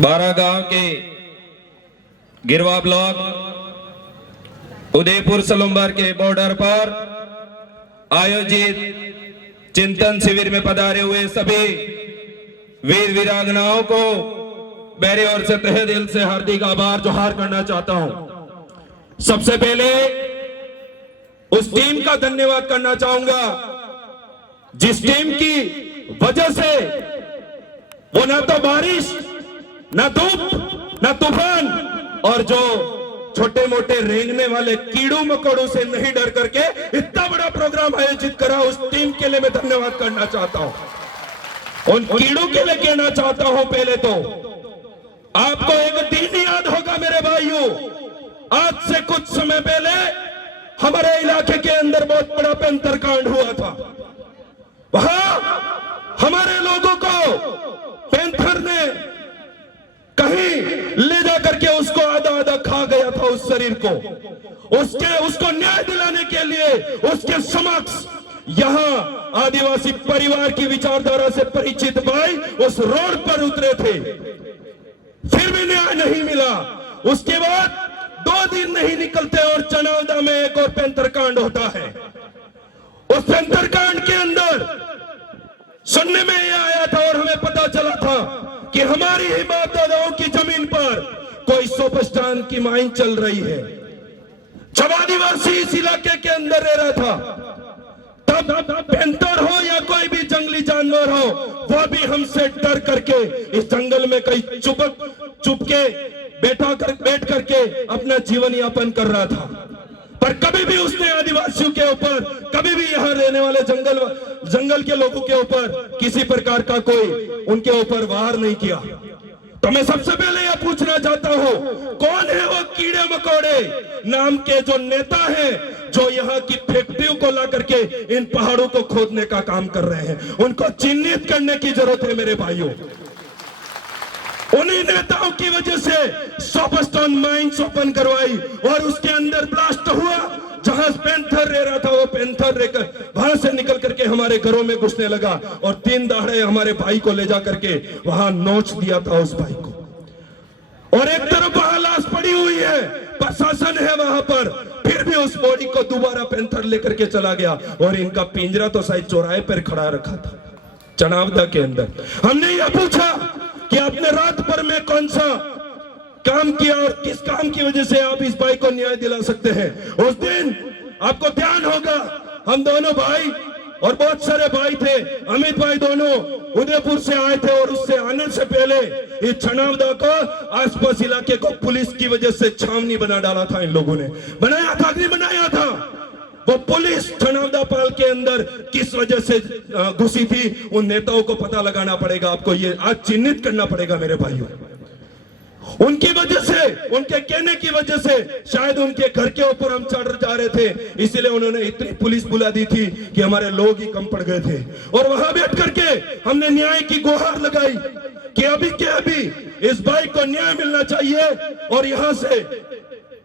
बारागांव के गिरवा ब्लॉक उदयपुर सलुम्बर के बॉर्डर पर आयोजित चिंतन शिविर में पधारे हुए सभी वीर वीरांगनाओं को मेरे ओर से तहे दिल से हार्दिक आभार जोहार करना चाहता हूं। सबसे पहले उस टीम का धन्यवाद करना चाहूंगा जिस टीम की वजह से वो ना तो बारिश, ना धूप, ना तूफान और जो छोटे मोटे रेंगने वाले कीड़ों मकोड़ों से नहीं डर करके इतना बड़ा प्रोग्राम आयोजित करा, उस टीम के लिए मैं धन्यवाद करना चाहता हूं। उन कीड़ों के लिए कहना चाहता हूं, पहले तो आपको एक दिन याद होगा मेरे भाइयों, आज से कुछ समय पहले हमारे इलाके के अंदर बहुत बड़ा पेंथर कांड हुआ था। वहां हमारे लोगों को पेंथर ने कहीं ले जाकर के उसको आधा आधा खा गया था, उस शरीर को। उसको न्याय दिलाने के लिए उसके समक्ष यहां आदिवासी परिवार की विचारधारा से परिचित भाई उस रोड पर उतरे थे, फिर भी न्याय नहीं मिला। उसके बाद 2 दिन नहीं निकलते और चनावदा में एक और पेंथर कांड होता है। उस पेंथर कांड के अंदर सुनने में यह आया था और हमें पता चला था कि हमारी ही बाप दादाओं की जमीन पर कोई सोपस्टान की माइन चल रही है। जब आदिवासी इस इलाके के अंदर रह रहा था, तब पेंथर हो या कोई भी जंगली जानवर हो, वह भी हमसे डर करके इस जंगल में कहीं चुप के बैठ करके अपना जीवन यापन कर रहा था। पर कभी भी उसने आदिवासियों के ऊपर, कभी भी यहाँ रहने वाले जंगल के लोगों के ऊपर किसी प्रकार का कोई उनके ऊपर वार नहीं किया। तो मैं सबसे पहले यह पूछना चाहता हूं, कौन है वो कीड़े मकोड़े नाम के जो नेता हैं जो यहाँ की फैक्ट्रियों को ला करके इन पहाड़ों को खोदने का काम कर रहे हैं? उनको चिन्हित करने की जरूरत है मेरे भाइयों। उन्हीं नेताओं की वजह से सोपस्टोन माइंस ओपन करवाई और उसके अंदर ब्लास्ट हुआ। जहां पेंथर रह रहा था वो पेंथर रहकर वहां से निकल करके हमारे घरों में घुसने लगा और 3 दहाड़े हमारे भाई को ले जा करके वहां नोच दिया था उस भाई को। और एक तरफ वहां लाश पड़ी हुई है, प्रशासन है वहां पर, फिर भी उस बॉडी को दोबारा पेंथर लेकर के चला गया और इनका पिंजरा तो शायद चौराहे पर खड़ा रखा था चनावदा के अंदर। हमने यह पूछा कि आपने रात भर में कौन सा काम किया और किस काम की वजह से आप इस भाई को न्याय दिला सकते हैं? उस दिन आपको ध्यान होगा, हम दोनों भाई और बहुत सारे भाई थे, अमित भाई दोनों उदयपुर से आए थे और उससे आने से पहले इस चनावदा को आसपास इलाके को पुलिस की वजह से छावनी बना डाला था। इन लोगों ने बनाया था, नहीं बनाया था? वो पुलिस चनावदा पाल के अंदर किस वजह से घुसी थी, उन नेताओं को पता लगाना पड़ेगा। आपको ये आज चिन्हित करना पड़ेगा मेरे भाइयों। उनकी वजह से, उनके कहने की वजह से शायद उनके घर के ऊपर हम चढ़ जा रहे थे, इसलिए उन्होंने इतनी पुलिस बुला दी थी कि हमारे लोग ही कम पड़ गए थे। और वहां बैठ करके हमने न्याय की गुहार लगाई कि अभी के अभी इस भाई को न्याय मिलना चाहिए और यहां से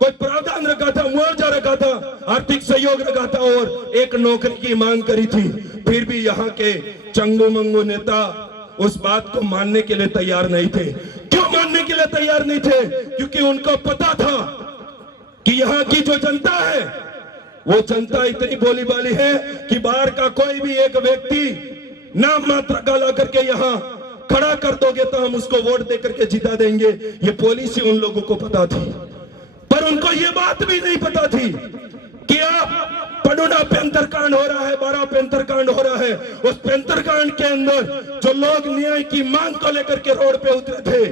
कोई प्रावधान रखा था, मुआवजा रखा था, आर्थिक सहयोग रखा था और एक नौकरी की मांग करी थी। फिर भी यहाँ के चंगू मंगू नेता उस बात को मानने के लिए तैयार नहीं थे। क्यों मानने के लिए तैयार नहीं थे? क्योंकि उनको पता था कि यहाँ की जो जनता है वो जनता इतनी भोली भाली है कि बाहर का कोई भी एक व्यक्ति नाम मात्र का ला करके यहाँ खड़ा कर दोगे तो हम उसको वोट दे करके जिता देंगे। ये पॉलिसी उन लोगों को पता थी, पर उनको ये बात भी नहीं पता थी कि आप पडुना पेंथर कांड हो रहा है, 12 पेंथर कांड हो रहा है। उस पेंथर कांड के अंदर जो लोग न्याय की मांग को लेकर के रोड पे उतरे थे,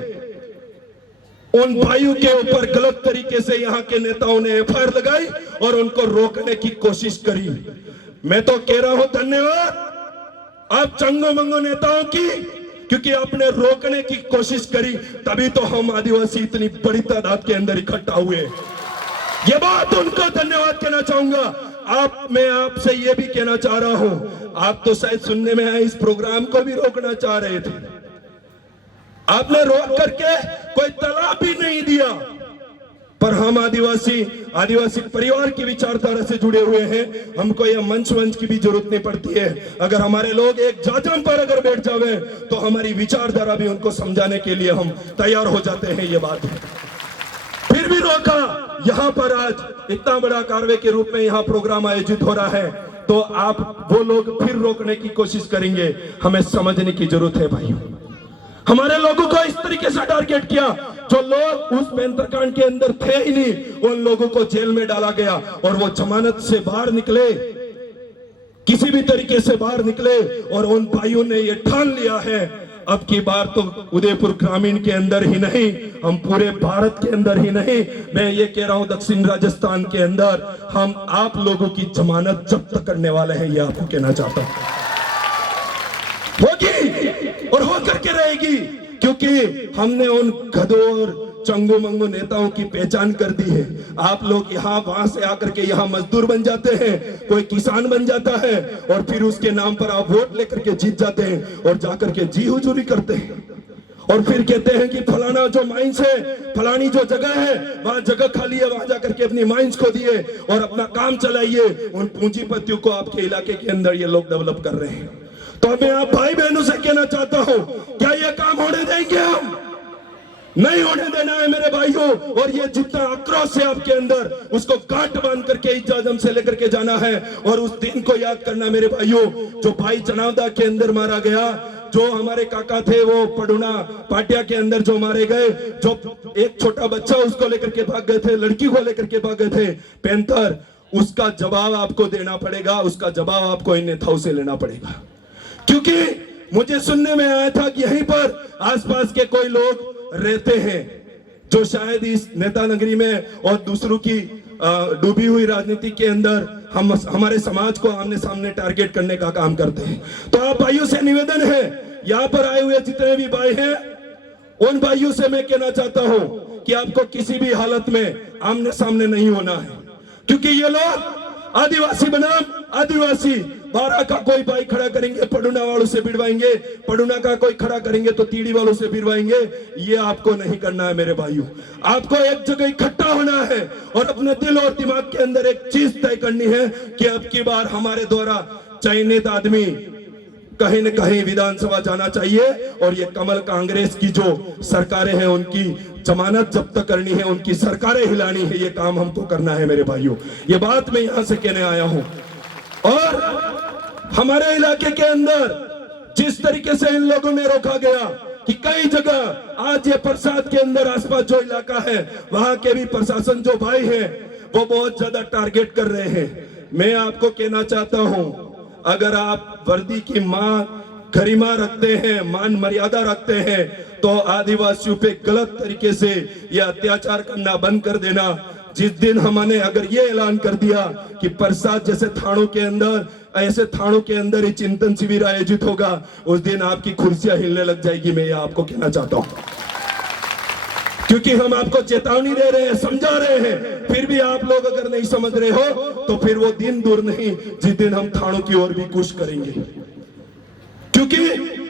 उन भाइयों के ऊपर गलत तरीके से यहाँ के नेताओं ने एफआईआर लगाई और उनको रोकने की कोशिश करी। मैं तो कह रहा हूं धन्यवाद आप चंगो मंगो नेताओं की, क्योंकि आपने रोकने की कोशिश करी, तभी तो हम आदिवासी इतनी बड़ी तादाद के अंदर इकट्ठा हुए। ये बात उनको धन्यवाद कहना चाहूंगा। मैं आपसे ये भी कहना चाह रहा हूं, आप तो शायद सुनने में आए इस प्रोग्राम को भी रोकना चाह रहे थे, आपने रोक करके कोई तालाब भी नहीं दिया। पर हम आदिवासी परिवार की विचारधारा से जुड़े हुए हैं। हमको यह मंच की भी जरूरत नहीं पड़ती है। अगर हमारे लोग एक जाजम पर अगर बैठ जावे तो हमारी विचारधारा भी उनको समझाने के लिए हम तैयार हो जाते हैं। ये बात है। फिर भी रोका। यहाँ पर आज इतना बड़ा कार्रवाई के रूप में यहाँ प्रोग्राम आयोजित हो रहा है, तो आप वो लोग फिर रोकने की कोशिश करेंगे। हमें समझने की जरूरत है भाइयों। हमारे लोगों को इस तरीके से टारगेट किया, जो लोग उस पैंथर कांड के अंदर थे ही नहीं, उन लोगों को जेल में डाला गया और वो जमानत से बाहर निकले, किसी भी तरीके से बाहर निकले। और उन भाइयों ने ये ठान लिया है, अब की बार तो उदयपुर ग्रामीण के अंदर ही नहीं, हम पूरे भारत के अंदर ही नहीं, मैं ये कह रहा हूं दक्षिण राजस्थान के अंदर हम आप लोगों की जमानत जब्त करने वाले हैं। ये आपको कहना चाहता हूं। होगी और हो करके रहेगी, क्योंकि हमने उन गधों और चंगू मंगू नेताओं की पहचान कर दी है। आप लोग यहाँ वहां से आकर के यहाँ मजदूर बन जाते हैं, कोई किसान बन जाता है और फिर उसके नाम पर आप वोट लेकर के जीत जाते हैं और जाकर के जी हुजूरी करते हैं और फिर कहते हैं कि फलाना जो माइंस है, फलानी जो जगह है, वहां जगह खाली है, वहां जाकर के अपनी माइंस को दिए और अपना काम चलाइए। उन पूंजीपतियों को आपके इलाके के अंदर ये लोग डेवलप कर रहे हैं। तो मैं आप भाई बहनों से कहना चाहता हूं, क्या ये काम होने देंगे? हम नहीं होने देना है मेरे भाइयों। और ये जितना आक्रोश है आपके अंदर, उसको गांठ बांध करके इजाजम से लेकर के जाना है। और उस दिन को याद करना मेरे भाइयों, जो भाई चनावदा के अंदर मारा गया, जो हमारे काका थे वो पडुना पाटिया के अंदर जो मारे गए, जो एक छोटा बच्चा उसको लेकर के भाग गए थे, लड़की को लेकर के भाग गए थे पैंथर, उसका जवाब आपको देना पड़ेगा। उसका जवाब आपको इन नेताओं से लेना पड़ेगा। क्योंकि मुझे सुनने में आया था कि यहीं पर आसपास के कोई लोग रहते हैं जो शायद इस नेता नगरी में और दूसरों की डूबी हुई राजनीति के अंदर हमारे समाज को आमने सामने टारगेट करने का काम करते हैं। तो आप भाइयों से निवेदन है, यहाँ पर आए हुए जितने भी भाई हैं, उन भाइयों से मैं कहना चाहता हूं कि आपको किसी भी हालत में आमने सामने नहीं होना है। क्योंकि ये लोग आदिवासी बनाम आदिवासी, 12 का कोई भाई खड़ा करेंगे पडुना वालों से भिड़वाएंगे, पडुना का कोई खड़ा करेंगे तो तीड़ी वालों से भिड़वाएंगे। ये आपको नहीं करना है मेरे भाइयों। आपको एक जगह इकट्ठा होना है और अपने दिल और दिमाग के अंदर एक चीज तय करनी है कि अब की बार हमारे द्वारा चयनित आदमी कहीं न कहीं विधानसभा जाना चाहिए और ये कमल कांग्रेस की जो सरकारें हैं उनकी जमानत जब्त करनी है, उनकी सरकारें हिलानी है। ये काम हमको करना है मेरे भाइयों। ये बात मैं यहां से कहने आया हूं। और हमारे इलाके के अंदर जिस तरीके से इन लोगों में रोका गया कि कई जगह आज ये प्रसाद के अंदर आसपास जो इलाका है वहां के भी प्रशासन जो भाई हैं वो बहुत ज्यादा टारगेट कर रहे हैं। मैं आपको कहना चाहता हूं, अगर आप वर्दी की गरिमा रखते हैं, मान मर्यादा रखते हैं, तो आदिवासियों पे गलत तरीके से यह अत्याचार करना बंद कर देना। जिस दिन हमने अगर ये ऐलान कर दिया कि प्रसाद जैसे थानों के अंदर, ऐसे थानों के अंदर ही चिंतन शिविर आयोजित होगा, उस दिन आपकी कुर्सियां हिलने लग जाएगी। मैं ये आपको कहना चाहता हूं, क्योंकि हम आपको चेतावनी दे रहे हैं, समझा रहे हैं, फिर भी आप लोग अगर नहीं समझ रहे हो तो फिर वो दिन दूर नहीं जिस दिन हम थानों की ओर भी कूच करेंगे। क्योंकि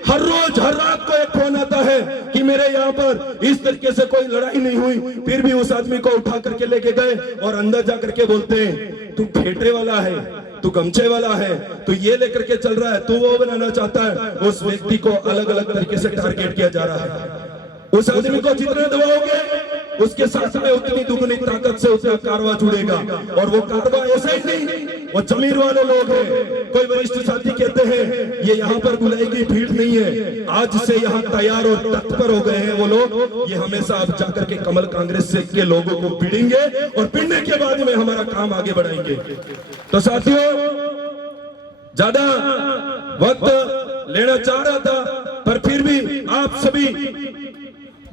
हर रोज हर रात को एक फोन आता है कि मेरे यहाँ पर इस तरीके से कोई लड़ाई नहीं हुई, फिर भी उस आदमी को उठा करके लेके गए और अंदर जा करके बोलते हैं तू फेंटे वाला है, तू गमछे वाला है, तू ये लेकर के चल रहा है, तू वो बनाना चाहता है। उस व्यक्ति को अलग अलग तरीके से टारगेट किया जा रहा है। उस आदमी को जितने दबाओगे उसके साथ में उतनी दुगनी ताकत से उसे कारवा जुड़ेगा। और वो कारवा ऐसे ही नहीं, वो जमीर वाले लोग हैं। कोई वरिष्ठ साथी कहते हैं ये यहाँ पर बुलाई की भीड़ नहीं है, आज से यहाँ तैयार और तत्पर हो गए हैं वो लोग। ये हमेशा अब जाकर के कमल कांग्रेस से के लोगों को पीड़ेंगे और पीड़ने के बाद में हमारा काम आगे बढ़ाएंगे। तो साथियों, ज्यादा वक्त लेना चाह रहा था, पर फिर भी आप सभी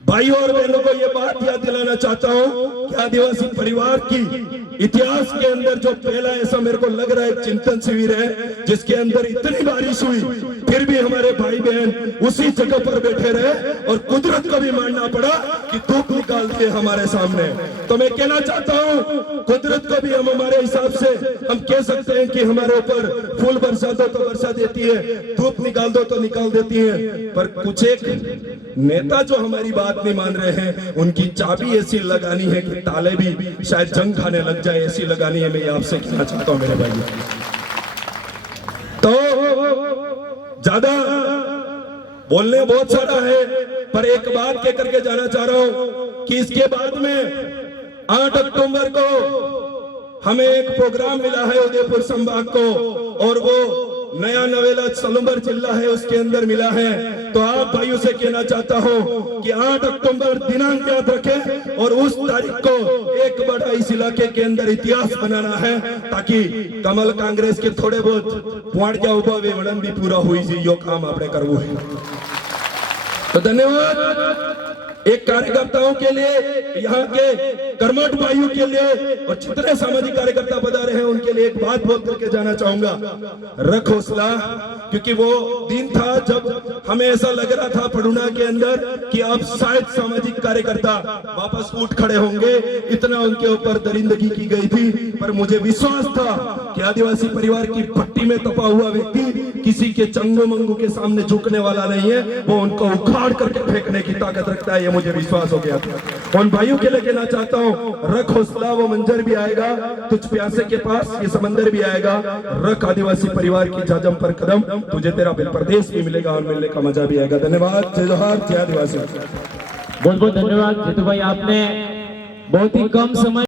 भाइयों और बहनों को यह बात याद दिलाना चाहता हूं कि आदिवासी परिवार की इतिहास के अंदर जो पहला ऐसा मेरे को लग रहा है चिंतन शिविर है जिसके अंदर इतनी बारिश हुई फिर भी हमारे भाई बहन उसी जगह पर बैठे रहे और कुदरत को भी मानना पड़ा कि धूप निकाल के हमारे सामने। तो मैं कहना चाहता हूं कुदरत को भी हम हमारे हिसाब से हम कह सकते हैं कि हमारे ऊपर फूल बरसा दो तो बरसा देती है, धूप निकाल दो तो निकाल देती है, पर कुछ एक नेता जो हमारी बात नहीं मान रहे हैं उनकी चाबी ऐसी लगानी है कि ताले भी शायद जंग खाने लग जाए, ऐसी लगानी है। मैं ये आपसे कहना चाहता हूं मेरे भाई। तो ज्यादा बोलने बहुत सारा है पर एक बात कह करके जाना चाह रहा हूं कि इसके बाद में 8 अक्टूबर को हमें एक प्रोग्राम मिला है उदयपुर संभाग को और वो नया नवेला सलूंबर जिला है उसके अंदर मिला है। तो आप भाइयों से कहना चाहता हूं कि 8 अक्टूबर दिनांक याद रखें और उस तारीख को एक बड़ा इस इलाके के अंदर इतिहास बनाना है ताकि कमल कांग्रेस के थोड़े बहुत पुआड़िया उभा वे वर्णन भी पूरा हुई जी यो काम आपने करवू है। तो धन्यवाद एक कार्यकर्ताओं के लिए, यहाँ के कर्मठ भाइयों के लिए और जितने सामाजिक कार्यकर्ता पधारे हैं उनके लिए एक बात बोल करके जाना चाहूंगा, रख हौसला, क्योंकि वो दिन था जब हमें ऐसा लग रहा था पडुना के अंदर कि अब शायद सामाजिक कार्यकर्ता वापस उठ खड़े होंगे, इतना उनके ऊपर दरिंदगी की गई थी। पर मुझे विश्वास था कि आदिवासी परिवार की भट्टी में तपा हुआ व्यक्ति किसी के चंगो मंगू के सामने झुकने वाला नहीं है, वो उनको उखाड़ करके फेंकने की ताकत रखता है, ये मुझे विश्वास हो गया था। उन भाइयों के लिए कहना चाहता हूं, रख हौसला, वो मंजर भी आएगा, तुझ प्यासे के पास ये समंदर भी आएगा, रख आदिवासी परिवार की जाजम पर कदम, तुझे तेरा बिल प्रदेश भी मिलेगा और मिलने का मजा भी आएगा। धन्यवाद, जय जोहार, जय आदिवासी। बहुत बहुत धन्यवाद जीतू भाई, आपने बहुत ही कम समय